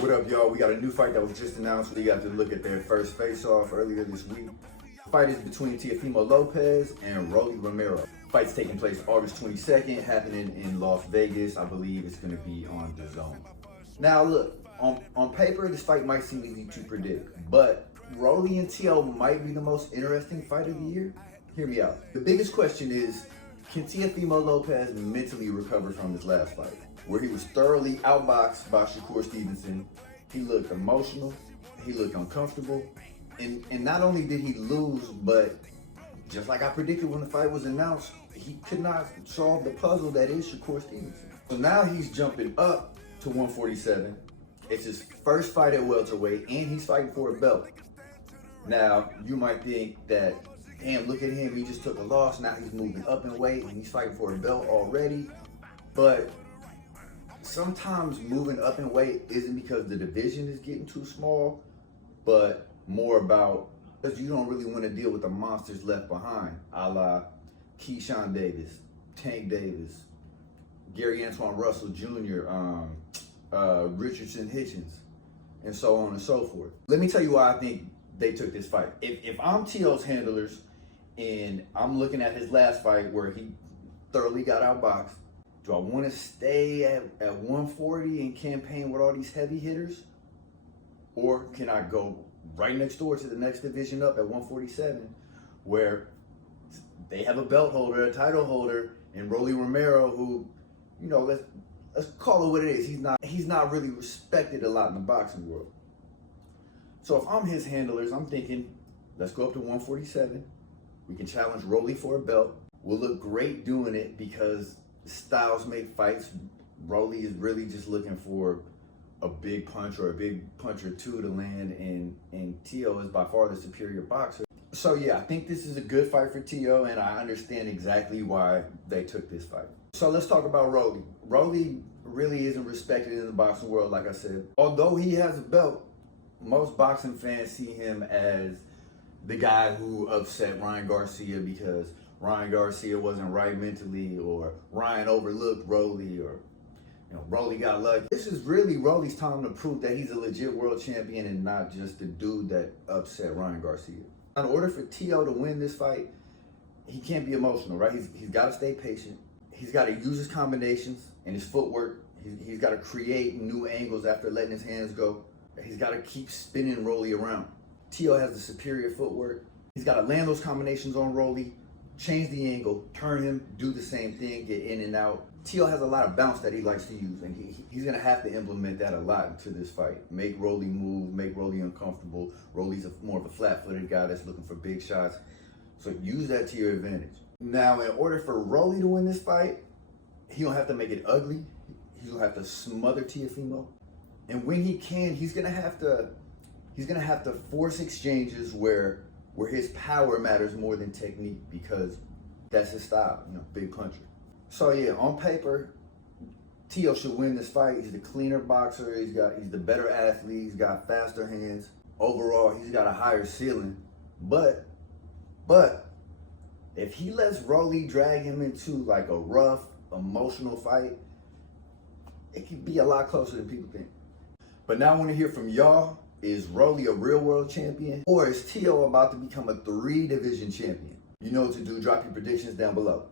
What up, y'all? We got a new fight that was just announced. We got to look at their first face-off earlier this week. The fight is between Teofimo Lopez and Rolly Romero. Fight's taking place August 22nd, happening in Las Vegas. I believe it's going to be on DAZN. Now, look, on paper, this fight might seem easy to predict, but Rolly and Teo might be the most interesting fight of the year. Hear me out. The biggest question is, can Teofimo Lopez mentally recover from his last fight, where he was thoroughly outboxed by Shakur Stevenson? He looked emotional, he looked uncomfortable, and not only did he lose, but just like I predicted when the fight was announced, he could not solve the puzzle that is Shakur Stevenson. So now he's jumping up to 147. It's his first fight at welterweight, and he's fighting for a belt. Now, you might think that, damn, look at him, he just took a loss, now he's moving up in weight, and he's fighting for a belt already. But sometimes moving up in weight isn't because the division is getting too small, but more about because you don't really want to deal with the monsters left behind, a la Keyshawn Davis, Tank Davis, Gary Antoine Russell Jr., Richardson Hitchens, and so on and so forth. Let me tell you why I think they took this fight. If I'm Teo's handlers and I'm looking at his last fight where he thoroughly got outboxed, do I want to stay at 140 and campaign with all these heavy hitters? Or can I go right next door to the next division up at 147 where they have a belt holder, a title holder, and Rolly Romero, who, you know, let's call it what it is. He's not really respected a lot in the boxing world. So if I'm his handlers, I'm thinking, let's go up to 147. We can challenge Rolly for a belt. We'll look great doing it because styles make fights. Rolly is really just looking for a big punch or a big punch or two to land, and Teo is by far the superior boxer. So yeah, I think this is a good fight for Teo, and I understand exactly why they took this fight. So let's talk about Rolly. Rolly really isn't respected in the boxing world, like I said. Although he has a belt, most boxing fans see him as the guy who upset Ryan Garcia because Ryan Garcia wasn't right mentally, or Ryan overlooked Rolly, or Rolly got lucky. This is really Rolly's time to prove that he's a legit world champion and not just the dude that upset Ryan Garcia. In order for Teo to win this fight, he can't be emotional, right? He's got to stay patient. He's got to use his combinations and his footwork. He's got to create new angles after letting his hands go. He's got to keep spinning Rolly around. Teo has the superior footwork. He's got to land those combinations on Rolly, change the angle, turn him, do the same thing, get in and out. Teo has a lot of bounce that he likes to use, and he's going to have to implement that a lot into this fight. Make Rolly move, make Rolly uncomfortable. Rolly's more of a flat-footed guy that's looking for big shots. So use that to your advantage. Now, in order for Rolly to win this fight, he don't have to make it ugly. He'll have to smother Teofimo. And when he can, he's gonna have to force exchanges where his power matters more than technique, because that's his style, big puncher. So yeah, on paper, Teo should win this fight. He's the cleaner boxer. He's the better athlete. He's got faster hands. Overall, he's got a higher ceiling. But if he lets Rolly drag him into like a rough, emotional fight, it could be a lot closer than people think. But now I want to hear from y'all. Is Rolly a real world champion? Or is Teo about to become a 3-division champion? You know what to do. Drop your predictions down below.